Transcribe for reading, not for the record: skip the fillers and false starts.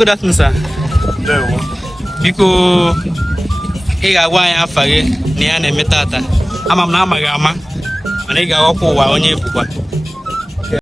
Good afternoon, sir. Biko ị ga-agwa anyị afa gị na ya na-eme tata. Ama m na amaghị ama mana ị ga-aghọkwa ụwa onye bụkwa.